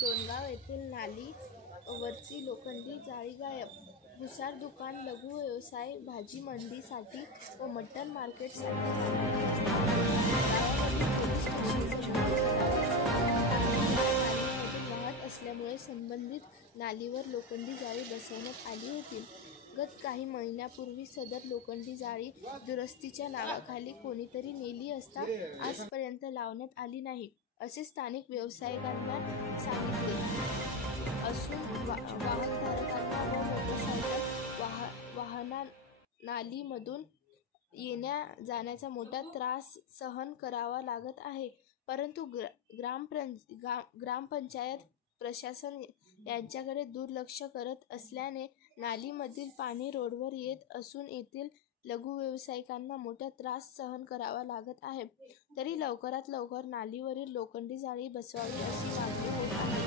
डोणगाव येथील नाली वरची लोखंडी जाळी गायब. भुसार दुकान, लघु व्यवसाय, भाजी मंडीसाठी व मटण मार्केटसाठी बांधलेले गावामधील पोलीस स्टेशनचे नालीमधून वाहत असल्यामुळे संबंधित नालीवर लोखंडी जाळी बसवण्यात आली होती. गत काही महिन्यापूर्वी सदर लोखंडी जाळी दुरुस्तीच्या नावाखाली कोणीतरी नेली असता आजपर्यंत लावण्यात आली नाही, असे स्थानिक व्यावसायिकांना सांगितले असून वाहनधारकांना व मोटारसायकल वाहनांना नालीमधून येण्या जाण्याचा मोठा त्रास सहन करावा लागत आहे. परंतु ग्रामपंचायत प्रशासन यांच्याकडे दुर्लक्ष करत असल्याने नालीमधील पाणी रोडवर येत असून येथील लघु व्यावसायिकांना मोठा त्रास सहन करावा लागत आहे. तरी लवकरात लवकर नालीवरील लोखंडी जाळी बसवावी अशी मागणी होत आहे.